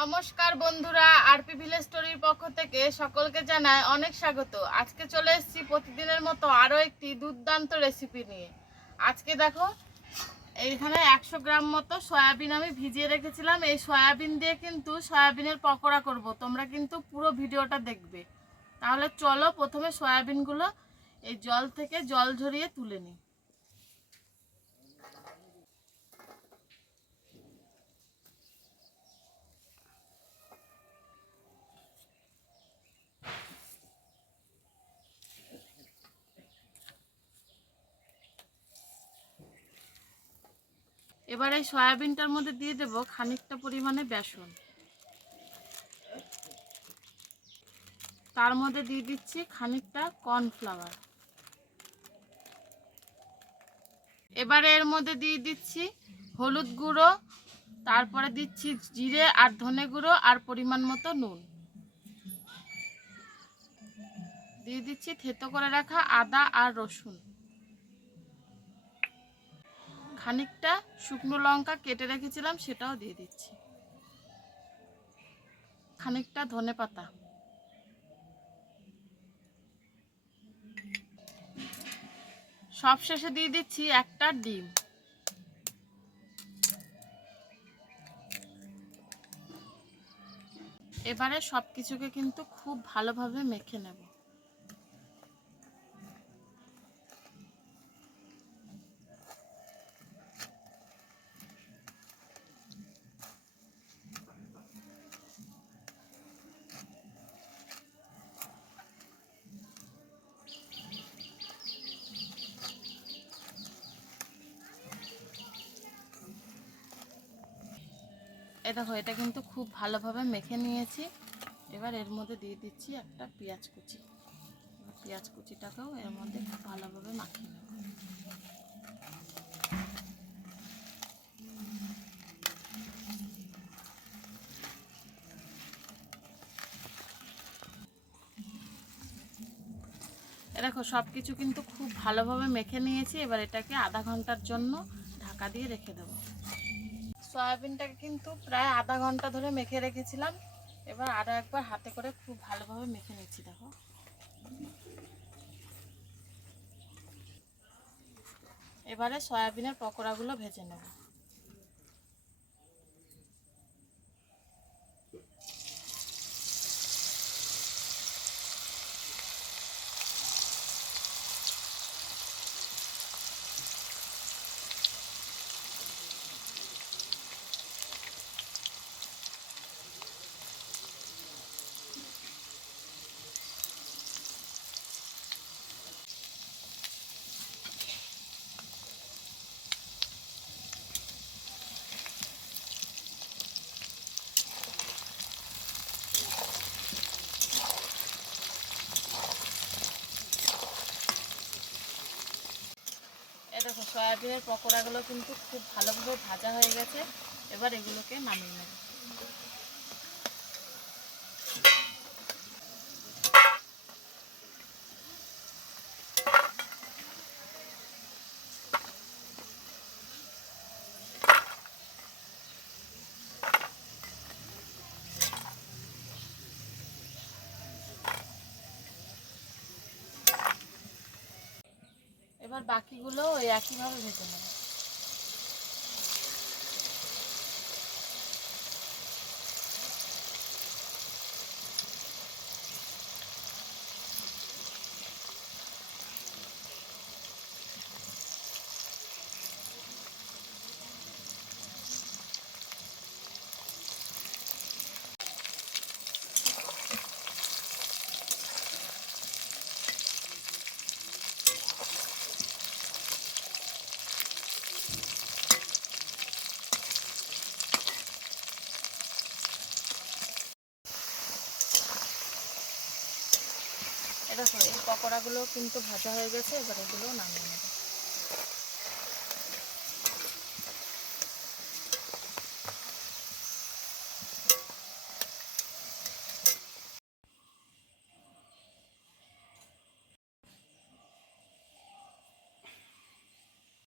নমস্কার বন্ধুরা, RP village স্টোরির পক্ষ থেকে সকলকে জানাই অনেক স্বাগত। আজকে চলে এসেছি প্রতিদিনের মতো আরও একটি দুর্দান্ত রেসিপি নিয়ে। আজকে দেখো, এইখানে 100 গ্রাম মতো সয়াবিন আমি ভিজিয়ে রেখেছিলাম। এই সয়াবিন দিয়ে কিন্তু সয়াবিনের পকোড়া করব। তোমরা কিন্তু পুরো ভিডিওটা দেখবে। তাহলে চলো প্রথমে সয়াবিনগুলো এই জল থেকে জল ঝরিয়ে তুলে নিই। এবার এই সয়াবিনটার মধ্যে দিয়ে দেব খানিকটা পরিমাণে বেসন। তার মধ্যে দিয়ে দিচ্ছি খানিকটা কর্নফ্লাওয়ার। এবারে এর মধ্যে দিয়ে দিচ্ছি হলুদ গুঁড়ো, তারপরে দিচ্ছি জিরে আর ধনে গুঁড়ো আর পরিমাণ মতো নুন। দিয়ে দিচ্ছি থেতো করে রাখা আদা আর রসুন। খানিকটা শুকনো লঙ্কা কেটে রেখেছিলাম, সেটাও দিয়ে দিচ্ছি। খানিকটা ধনে পাতা। সবশেষে দিয়ে দিচ্ছি একটা ডিম। এবারে সবকিছুকে কিন্তু খুব ভালোভাবে মেখে নেব। দেখো, এটা কিন্তু খুব ভালোভাবে মেখে নিয়েছি। এবার এর মধ্যে দিয়ে দিচ্ছি একটা পেঁয়াজ কুচি। পেঁয়াজ কুচিটাকেও এর মধ্যে খুব ভালোভাবে মাখিয়ে নেব। দেখো, সব কিছু কিন্তু খুব ভালোভাবে মেখে নিয়েছি। এবার এটাকে আধা ঘন্টার জন্য ঢাকা দিয়ে রেখে দেবো। সয়াবিনটাকে কিন্তু প্রায় আধা ঘন্টা ধরে মেখে রেখেছিলাম। এবার আরও একবার হাতে করে খুব ভালোভাবে মেখে নিচ্ছি। দেখো, এবারে সয়াবিনের পকোড়াগুলো ভেজে নেব। দেখো, সয়াবিনের পকোড়াগুলো কিন্তু খুব ভালোভাবে ভাজা হয়ে গেছে। এবার এগুলোকে নামিয়ে নেব। এবার বাকিগুলো ওই একইভাবে ভেজে নেব। দেখো, এই পকোড়াগুলো কিন্তু ভাজা হয়ে গেছে। এবার এগুলো নামিয়ে নেব।